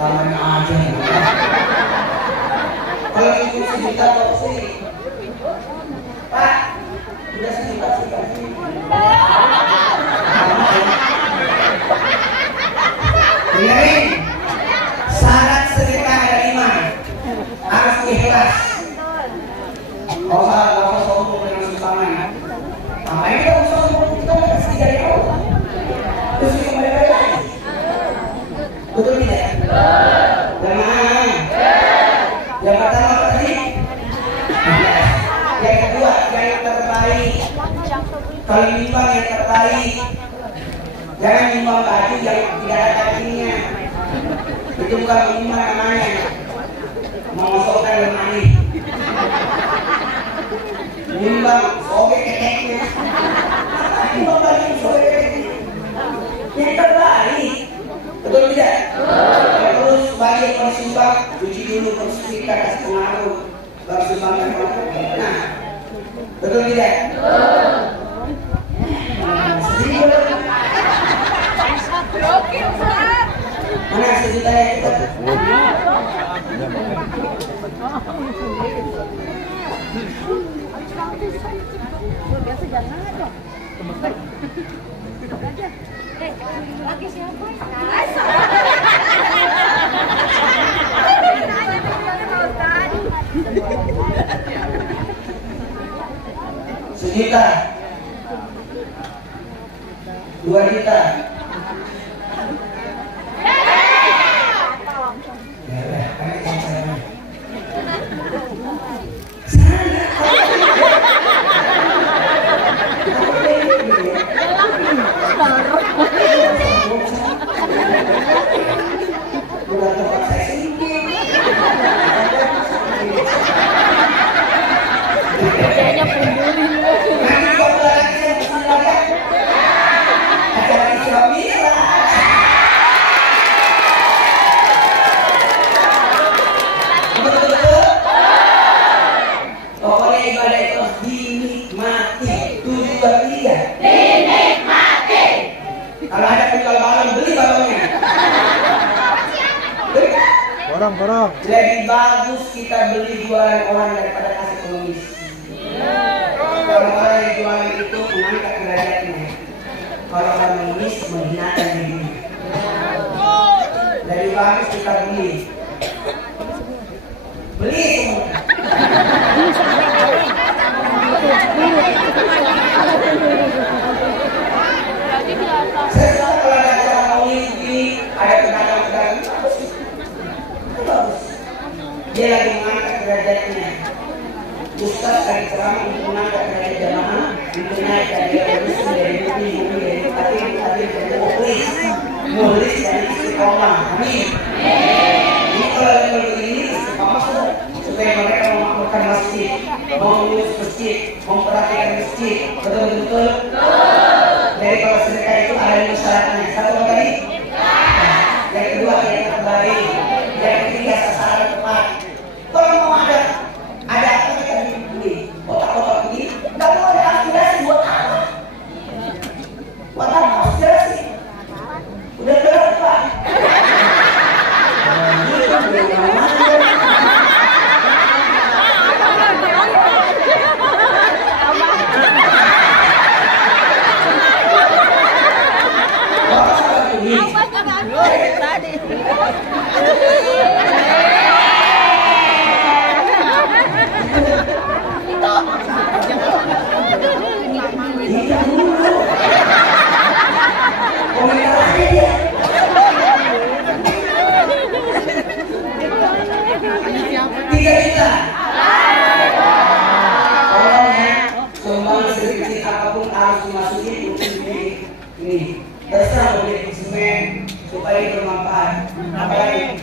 Tangan aja. Kalau itu sejuta kok sih, Pak, udah sejuta sih. Dengerin, syarat sedekah Jamaah. Yang pertama apa tadi? Yang kedua yang terbaik. Kalau nimbang yang terbaik. Jangan nimbang baju yang tidak ada kakinya. Itu bukan nimbang namanya. Memasukkan lemari. Nimbang sobek keteknya. Nimbang baju sobek keteknya. Yang terbaik. Betul tidak? Terus bagi yang bersumbang, cuci dulu konsumsi kasih pengaruh bersumbangkan kelompok. Nah, betul tidak? Oke, Ustaz. Mana sejuta yang kita? Biasa jangan ada. Lagi siapa? Sejuta, 2 juta. Kayaknya pembunuh. Pokoknya ibadah itu harus dinikmati. Tujuan dia dinikmati. Kalau ada penjual balon, beli balonnya. Borong. Lebih bagus kita beli jualan orang daripada kasih pengemis. Kalau orang yang jualan itu mengangkat derajatnya. Kalau orang mengemis menghinakan dirinya. Lebih bagus kita beli. Beli semua. Saya suka kalau ada acara maulid ini, ada pedagang-pedagang bagus. Dia lagi mengangkat derajatnya. Ustaz lagi ceramah untuk mengangkat derajat jamaah, untuk naik dari muslim, dari mukmin, dari kafir, dari mukhlis, dari istiqomah. Amin. Ini kalau ada begini istiqomah supaya mereka memakmurkan masjid, mengurus masjid, memperhatikan masjid, betul-betul. Jadi kalau sedekah itu ada syaratnya. Satu apa tadi? Yang kedua yang terbaik. Yang ketiga sasaran tepat. Kalau mau ada apa kita beli kotak-kotak begini, nggak mau ada aspirasi buat apa? Buat apa aspirasi? Udah berat Pak. Terserah beli semen supaya bermanfaat. Apalagi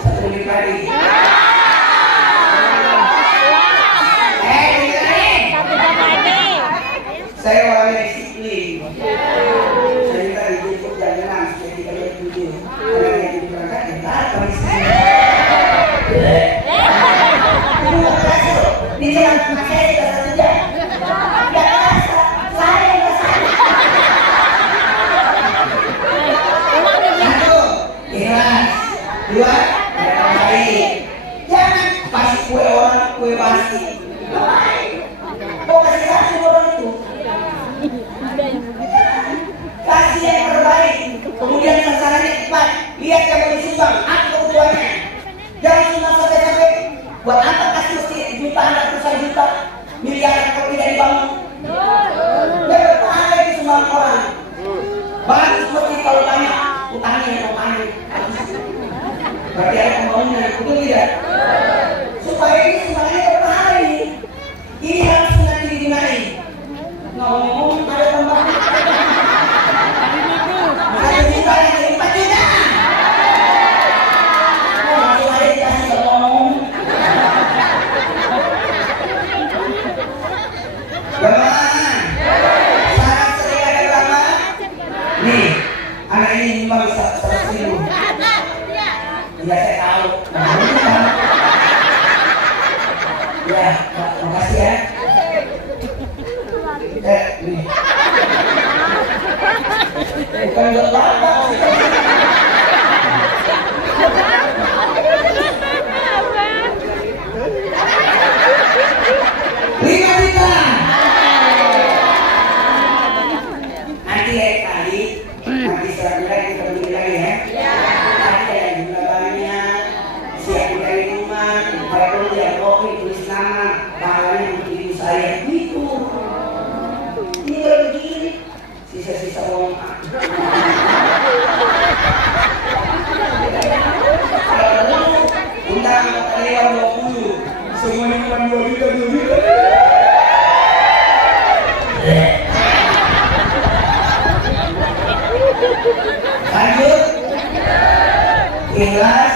satu menit lagi. Saya orangnya disiplin. Saya minta dijemput jalanan supaya tidak lihat video. Karena yang diberangkat entar kami sini. Di jalan rumah saya juga 1 jam. Tidak rasa, saya nggak sadar. Satu, ikhlas. 2, yang baik. Jangan kasih kue orang, kue basi. Kok kasih orang itu? Kasih yang terbaik. Kemudian sasarannya tepat. Lihat yang disumbang, apa kebutuhannya. Jangan cuma sampai buat apa kasih mesti jutaan, ratusan juta, miliaran kalau tidak dibangun. Berapa ada di Bagus mesti kalau banyak utangnya. Berarti ada pembangunan, betul tidak? Supaya ini sebenarnya bertahan ini. Ini harus nanti digunakan. Ngomong ada pembangunan. Ada juta yang 4 juta. Langsung aja dikasih ngomong. Bagaimana? Syarat serikat agama. Nih, anak ini nyumbang 100.000. Ya saya tahu. Ya, makasih ya. Nih. Bukan gak apa-apa. 5 juta. Nanti lain kali, nanti selanjutnya kita beli lagi ya. Nanti yang jumlah banyak, siapin dari rumah, kalau dia kopi tulis nama, pahalanya untuk ibu saya. Gitu. Ini kalau begini, sisa-sisa uang. Kalau dulu, undang lewat 20, semuanya cuma 2 juta. Lanjut, ikhlas,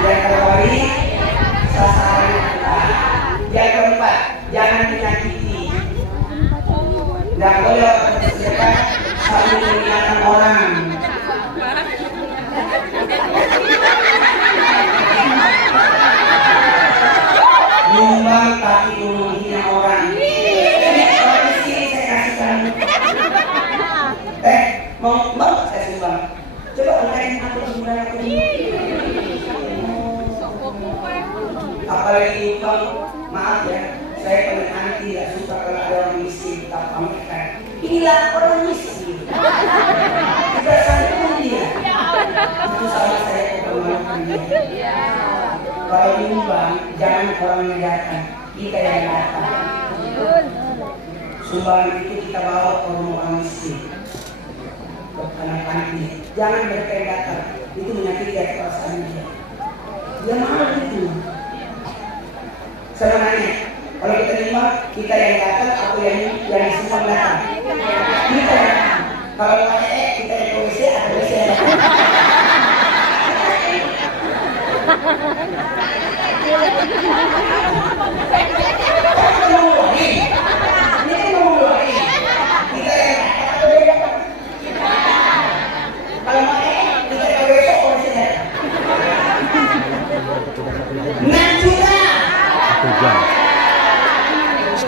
yang terbaik, sasaran kita. Yang keempat, jangan menyakiti. Tidak boleh bersedekah sambil mengingatkan orang. Nyumbang tapi dulu menghina orang. Jadi kalau di sini saya kasih kamu. Mau saya sumbang. Coba online aku sumbang aku ini. Apalagi nyumbang, maaf ya, saya pengen tidak suka kalau ada orang miskin kita pamerkan. Inilah orang miskin. Kita santun dia. Itu sama saya keperluan dia. Kalau nyumbang, jangan orang yang datang, kita yang datang. Sumbangan itu kita bawa ke rumah orang miskin. Anak-anak ini, jangan mereka yang datang, itu menyakiti perasaan dia. Dia malu itu. Sebenarnya, kalau kita terima, kita yang datang atau yang sumbang datang. Kita yang datang. Kalau kita yang polisi atau polisi yang datang.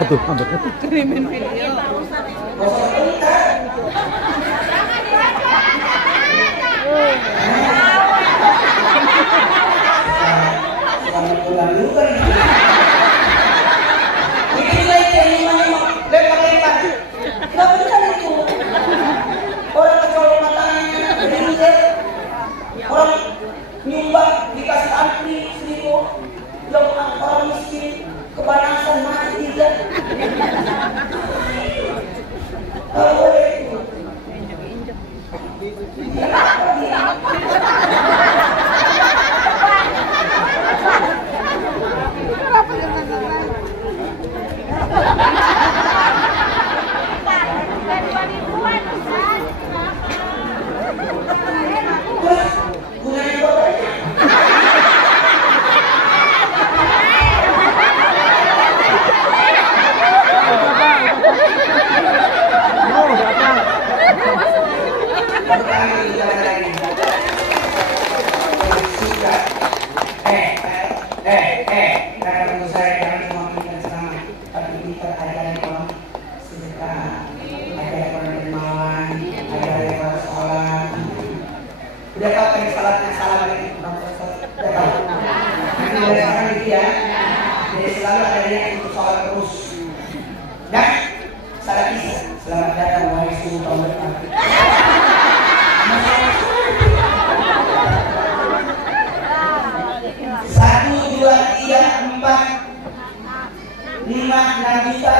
Satu hampir kirimin video. Orang nyumbang dikasih antri 1.000, yang orang miskin kepanasan mati tidak. Kalau boleh itu. Udah tahu kan salatnya salah lagi? Udah tahu. Nanti dari sekarang gitu ya. Jadi selalu ada yang untuk sholat terus. Dan salat isya. Selamat datang wahai subuh tahun depan. 1, 2, 3, 4, 5, 6 juta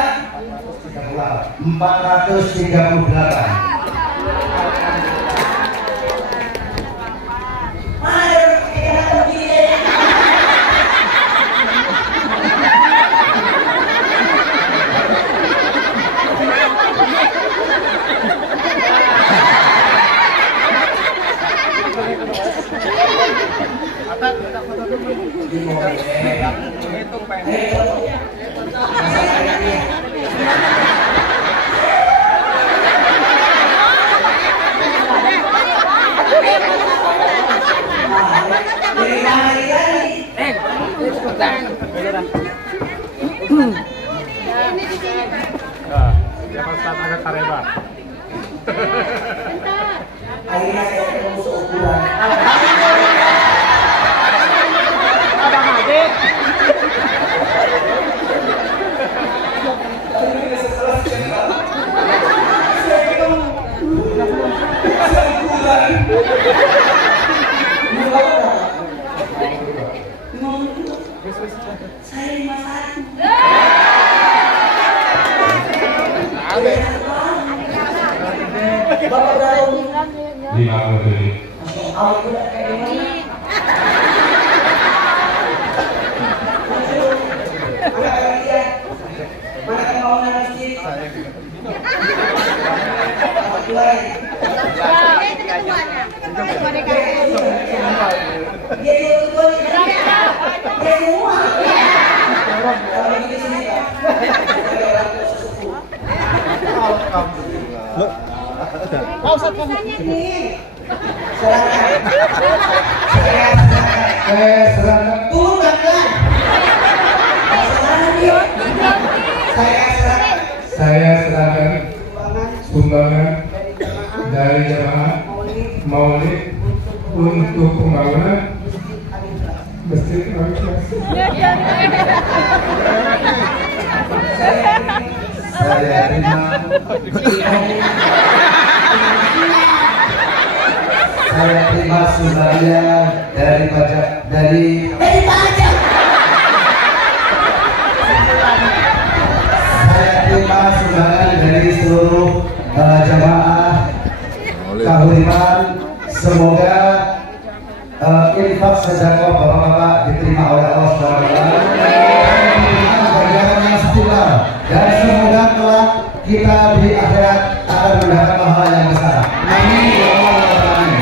438. Ya Ustaz agak kareba. Akhirnya saya ketemu seukuran. Abang Adik. Saya 51. Bapak berapa umur? 50. Awal udah kayak gimana? Mana kalian? Mana kan mau masjid? Saya serahkan sumbangan dari jemaah Maulid untuk pembangunan Masjid Al-Ikhlas. Saya terima sumbangan dari pajak Saya terima sumbangan dari seluruh jamaah Kahuriman. Semoga infak sedekah bapak-bapak diterima oleh Allah SWT dan semoga kelak kita di akhirat akan mendapat pahala yang besar. Amin. Ya Allah, amin.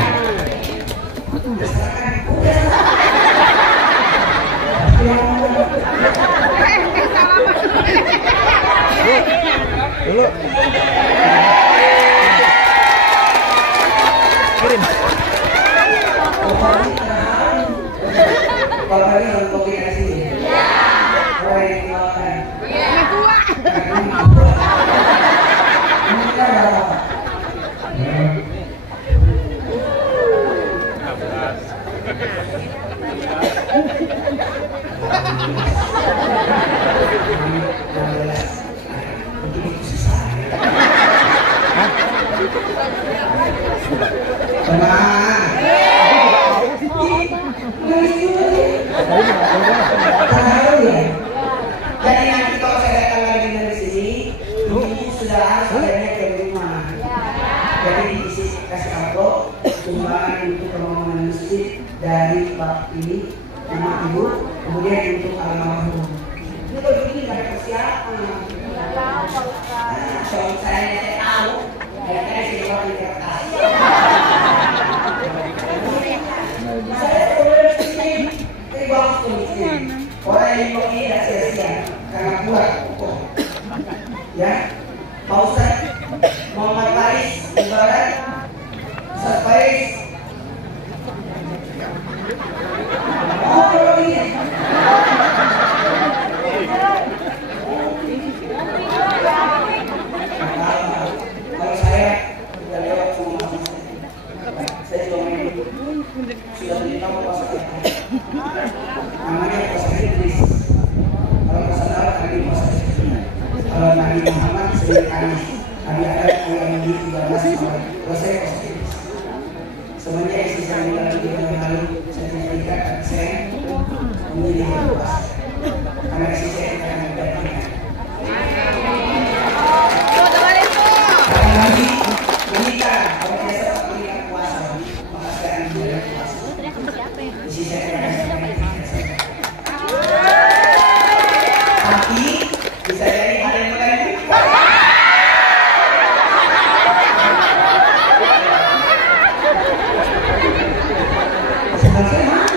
Bapaknya orang kombinasi. Orang yang dimakan. Jadi nanti kalau saya datang lagi dari sini, ini sudah harus adanya ke rumah. Jadi diisi kasih amplop sumbangan untuk pembangunan masjid dari Pak ini, nama ibu, kemudian untuk almarhum. Ini kalau begini nggak ada persiapan. Soal saya tahu, saya sudah di kertas. Saya sudah sini, terima kasih. Orang yang begini tidak sia-sia karena kuat kokoh. Ya, Pak Ustaz Muhammad Faris Ibarat, Ustaz Faris. Oh, kalau ini. Kalau saya sudah lewat semua saya cuma sudah beritahu Pak namanya Pak Idris. Kalau Rasulullah Nabi Muhammad, kalau Nabi Muhammad sebagai Anis, Nabi Adam yang di 13 tahun. Kalau saya Pak Idris, semenjak istri saya meninggal 3 tahun lalu, saya menjadikan saya menjadi puasa. Karena istri saya akan menggantikan. Karena lagi menikah, kalau biasa menikah puasa, maka saya akan menjadi puasa. Istri saya akan tapi bisa jadi ada yang lain. Sebenarnya mana?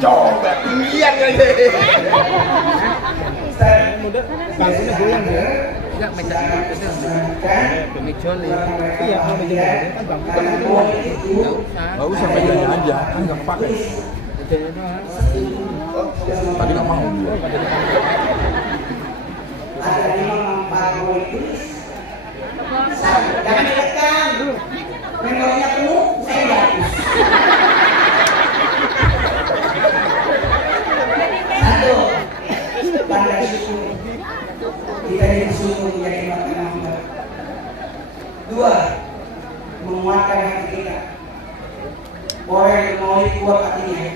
Coba lihat kan deh. Bangkunya goyang ya. Enggak meja itu. Meja iya, kalau meja kan bangku kan itu. Enggak usah mejanya aja, kan enggak pakai. Mejanya doang. Tadi enggak mau. Ada 5 memang itu. Jangan ditekan. Memangnya penuh, saya bagus. Satu, pandai syukur. Kita disuruh menjadi makanan Muhammad. 2, menguatkan hati kita. Orang yang maulid kuat hatinya.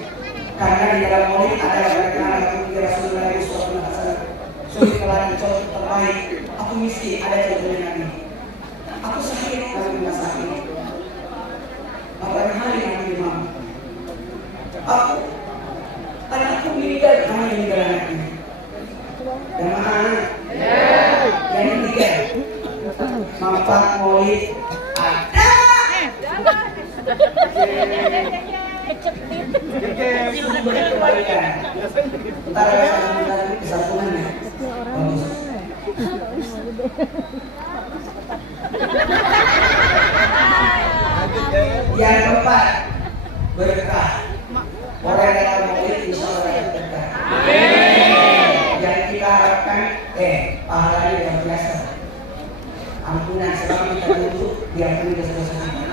Karena di dalam maulid ada bagaimana aku Rasulullah SAW. Sulit kelani contoh terbaik. Aku miskin, ada contohnya Nabi. Aku sakit, aku tidak sakit. Apa hari yang imam? Aku, anakku meninggal, kamu meninggal anaknya. Dan mana? Yang ketiga, manfaat maulid ada. Sumber kebaikan. Ntar ada kesatuannya. Bagus. Yang keempat, berkah. Orang yang dalam maulid insya Allah berkah. Yang kita harapkan, pahalanya yang biasa. Ampunan selama kita duduk, diampuni dosa-dosa kita.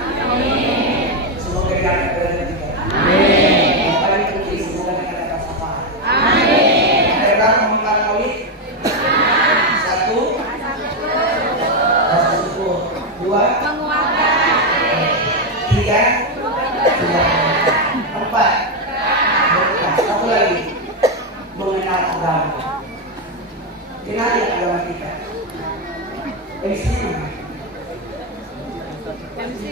Semoga diangkat derajat kita. Yang paling penting semoga kita dapat syafaat. Ada Muhammad maulid. 1, rasa syukur. 2, 3, 4, berkah. Satu lagi, mengenal agama. Kenali agama kita. MC mana? MC.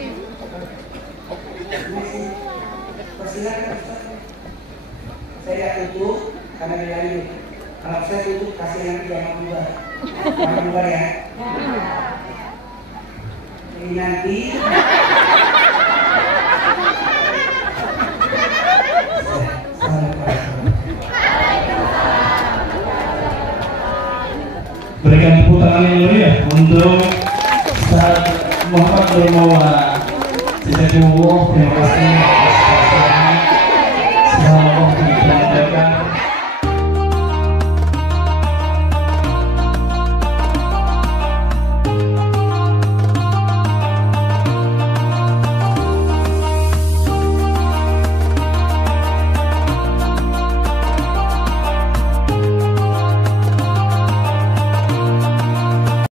Persilakan Ustaz. Saya tutup karena dia ini. Kalau saya tutup kasih nanti yang bubar ya. Ini nanti. Berikan tepuk tangan yang mulia untuk Ustaz Muhammad Nur Maulana. Terima kasih.